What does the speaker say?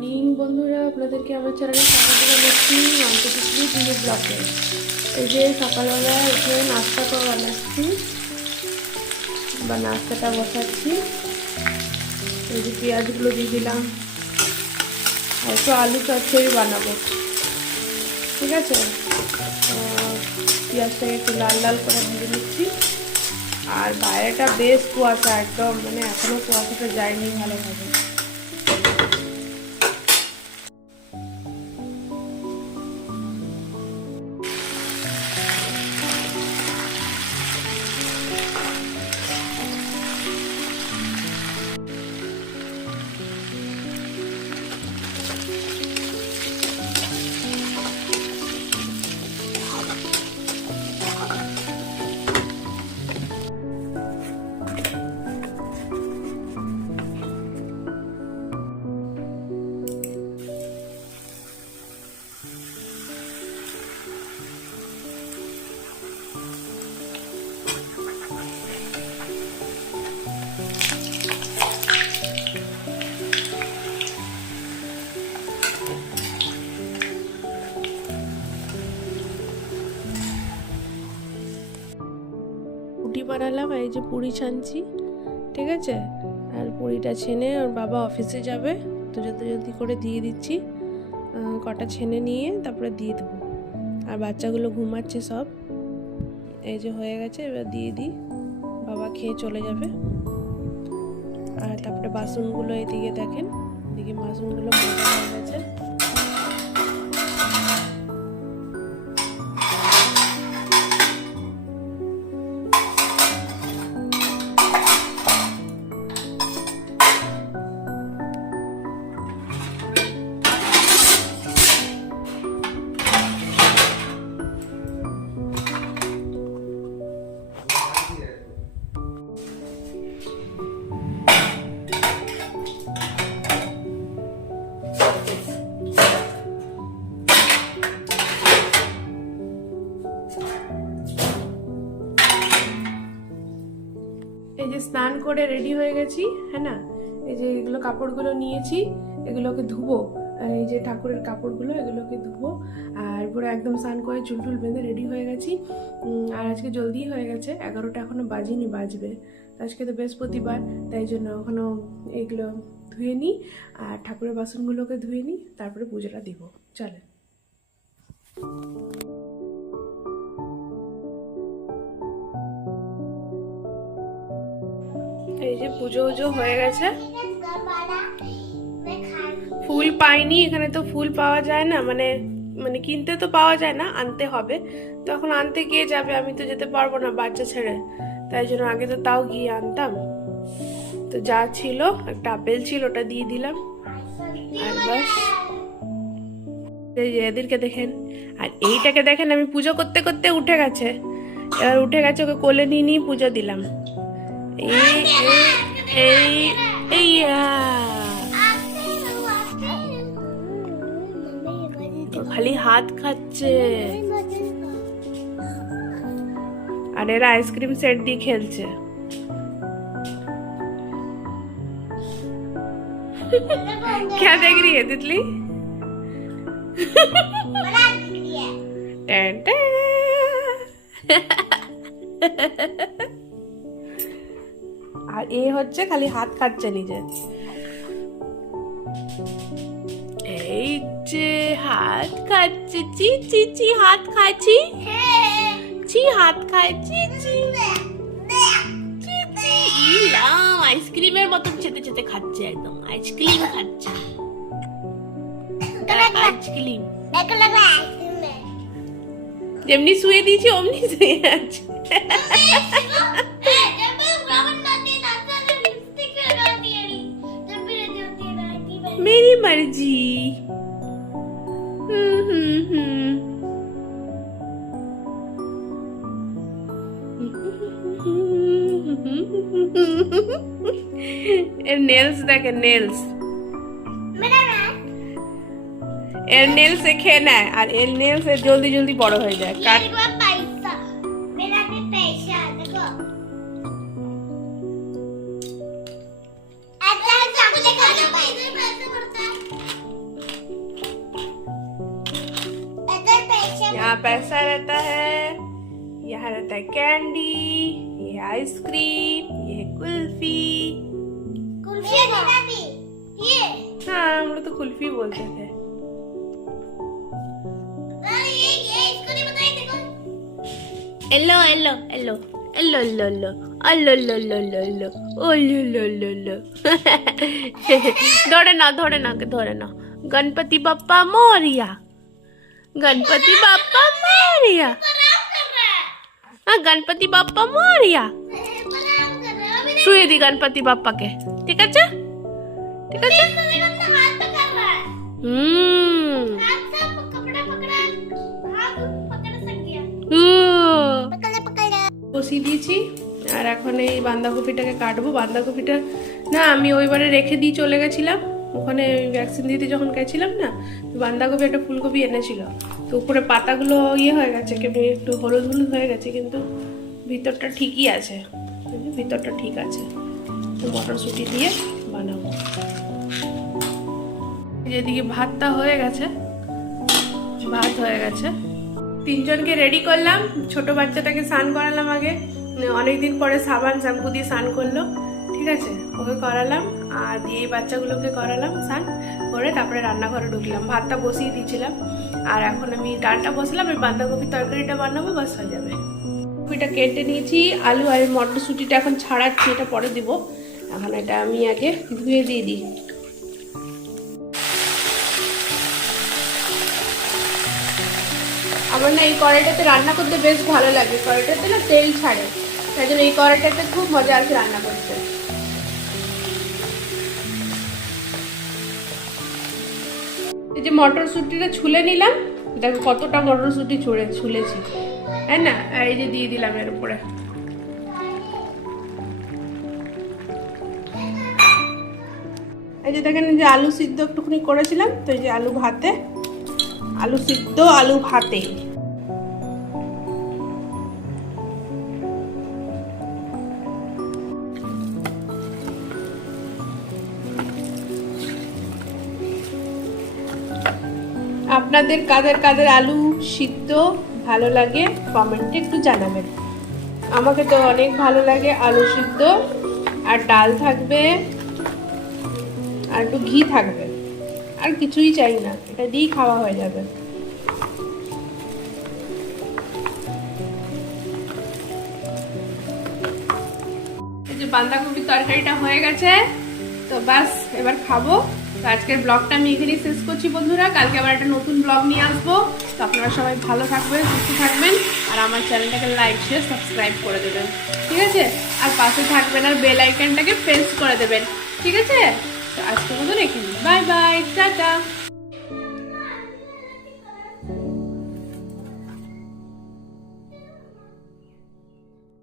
বন্ধুরা, আপনাদেরকে আমার চ্যানেলে স্বাগত জানাচ্ছি। মান্টুশ্রী টিভি ব্লগে। এই যে সকালবেলা উঠে নাস্তা করে বানাচ্ছি বা নাস্তাটা বসাচ্ছি। এই যে পেঁয়াজগুলো দিয়ে দিলাম আর একটু আলু চচ্চড়ি বানাবো। ঠিক আছে, পেঁয়াজটাকে একটু লাল লাল করে ভেজে নিচ্ছি। আর বাইরেটা বেশ কুয়াশা, একদম মানে এখনো কুয়াশাটা যায়নি ভালোভাবে। পুটি বানালাম, এই যে পুরি ছানছি। ঠিক আছে, আর পুরিটা ছেনে ওর বাবা অফিসে যাবে, তো জলদি করে দিয়ে দিচ্ছি। কটা ছেনে নিয়ে তারপরে দিয়ে দেবো। আর বাচ্চাগুলো ঘুমাচ্ছে সব। এই যে হয়ে গেছে, এবার দিয়ে দিই, বাবা খেয়ে চলে যাবে। আর তারপরে বাসনগুলো এদিকে দেখেন, এদিকে বাসনগুলো মাজা হয়ে গেছে। এই যে স্নান করে রেডি হয়ে গেছি, হ্যাঁ না। এই যে এগুলো কাপড়গুলো নিয়েছি, এগুলোকে ধুবো। আর এই যে ঠাকুরের কাপড়গুলো, এগুলোকে ধুবো। আর পুরো একদম স্নান করে চুল টুল বেঁধে রেডি হয়ে গেছি। আর আজকে জলদি হয়ে গেছে, 11টা এখনো বাজেনি, বাজবে। আজকে তো বৃহস্পতিবার, তাই জন্য এখনো এগুলো ধুয়ে নিই। আর ঠাকুরের বাসনগুলোকে ধুয়ে নিই, তারপরে পুজোটা দিব। চলে। এই যে পুজো উজো হয়ে গেছে। ফুল পাইনি, এখানে তো ফুল পাওয়া যায় না, মানে মানে কিনতে তো পাওয়া যায় না, আনতে হবে। তো এখন আনতে গিয়ে যাবে, আমি তো যেতে পারবো না বাচ্চা ছেড়ে। তাই জন্য আগে তো তাও গিয়ে আনতাম। তো যা ছিল, একটা আপেল ছিল, ওটা দিয়ে দিলাম। আর বাস, এই যে এদেরকে দেখেন, আর এইটাকে দেখেন, আমি পুজো করতে করতে উঠে গেছে। এবার উঠে গেছে, ওকে কোলে নিয়ে নিয়ে পুজো দিলাম। খালি হাত খাচ্ছে, আর এরা আইসক্রিম সেট দিয়ে খেলছে। क्या देख रही है तितली? আর এ হচ্ছে খালি হাত খাচ্ছে নিজের। এই যে হাত খাচ্ছে, চি চি চি, হাত খাচ্ছি, চি হাত খাচ্ছি, চি চি চি। ইলাম, আইসক্রিমের মতন চেতে চেতে খাচ্ছে, একদম আইসক্রিম খাচ্ছে, আইসক্রিম। যেমনি শুয়ে দিয়েছি অমনি শুয়ে আছে। मेरी मर्जी। এর নেলস দেখেন, নেলস, এর নেলস এ খেয়ে নেয়, আর এর নেলস এর জলদি জলদি বড় হয়ে যায়। কাট यहाँ पैसा रहता है, यहाँ रहता है कैंडी, ये आइसक्रीम, ये कुल्फी। ये हाँ हम लोग तो कुल्फी बोलते थे। इसको नहीं बताइए देखो। एलो एलो एलो एलो लो लो अलो लो लो लो लो ओ लो लो लो लो। धोरे ना गणपति बप्पा मोरिया, गणपति बप्पा मोरिया। हाँ गणपति बप्पा मोरिया। শুয়ে দি গণপতি বাপ্পাকে, ঠিক আছে ঠিক আছে। বসিয়ে দিয়েছি আর এখন এই বাঁধাকপিটাকে কাটবো। বাঁধাকপিটা না আমি ওইবারে রেখে দিয়ে চলে গেছিলাম, ওখানে ভ্যাকসিন দিতে যখন গেছিলাম না, বাঁধাকপি একটা ফুলকপি এনেছিল, তো উপরে পাতাগুলো ইয়ে হয়ে গেছে, কেমনি একটু হলুদ হলুদ হয়ে গেছে, কিন্তু ভিতরটা ঠিকই আছে, ভিতরটা ঠিক আছে। তো মটরশুঁটি দিয়ে বানাবো। যেদিকে ভাতটা হয়ে গেছে, ভাত হয়ে গেছে। তিনজনকে রেডি করলাম। ছোট বাচ্চাটাকে স্নান করালাম আগে, অনেকদিন পরে সাবান শ্যাম্পু দিয়ে স্নান করলো, ঠিক আছে, ওকে করালাম। আর দিয়ে এই বাচ্চাগুলোকে করালাম স্নান করে, তারপরে রান্নাঘরে ঢুকলাম। ভাতটা বসিয়ে দিয়েছিলাম আর এখন আমি ডালটা বসলাম, এই বাঁধাকপির তরকারিটা বানাবো, বাস হয়ে যাবে। কপিটা কেটে নিয়েছি, আলু আর মটরশুঁটিটা এখন ছাড়াচ্ছি, এটা পরে দিব। এখন এটা আমি আগে ধুয়ে দিয়ে দিই। আমার না এই কড়াইটাতে রান্না করতে বেশ ভালো লাগে, কড়াইটাতে না তেল ছাড়ে, তাই জন্য এই কড়াইটাতে খুব মজা আছে রান্না করতে। এই যে মটরশুঁটিটা ছুলে নিলাম, দেখো কতটা মটরশুঁটি ছুলেছি, হ্যাঁ না, আর এই যে দিয়ে দিলাম এর উপরে। এই যে দেখেন যে আলু সিদ্ধ একটুখানি করেছিলাম, তো এই যে আলু ভাতে, আলু সিদ্ধ আলু ভাতে। আপনাদের কাদের কাদের আলু সিদ্ধ ভালো লাগে কমেন্টে একটু জানাবেন। আমাকে তো অনেক ভালো লাগে আলু সিদ্ধ, আর ডাল থাকবে আর একটু ঘি থাকবে, আর কিছুই চাই না, এটা দিয়েই খাওয়া হয়ে যাবে। এই যে বাঁধাকপির তরকারিটা হয়ে গেছে, তো বাস এবার খাবো। তো আজকের ব্লগটা আমি এখানেই শেষ করছি বন্ধুরা, কালকে আবার একটা নতুন ব্লগ নিয়ে আসবো। তো আপনারা সবাই ভালো থাকবেন, সুস্থ থাকবেন, আর আমার চ্যানেলটাকে লাইক শেয়ার সাবস্ক্রাইব করে দেবেন, ঠিক আছে, আর পাশে থাকবেন আর বেল আইকনটাকে প্রেস করে দেবেন, ঠিক আছে। তো আজকের মতো রেখে দিই, বাই বাই, টাটা।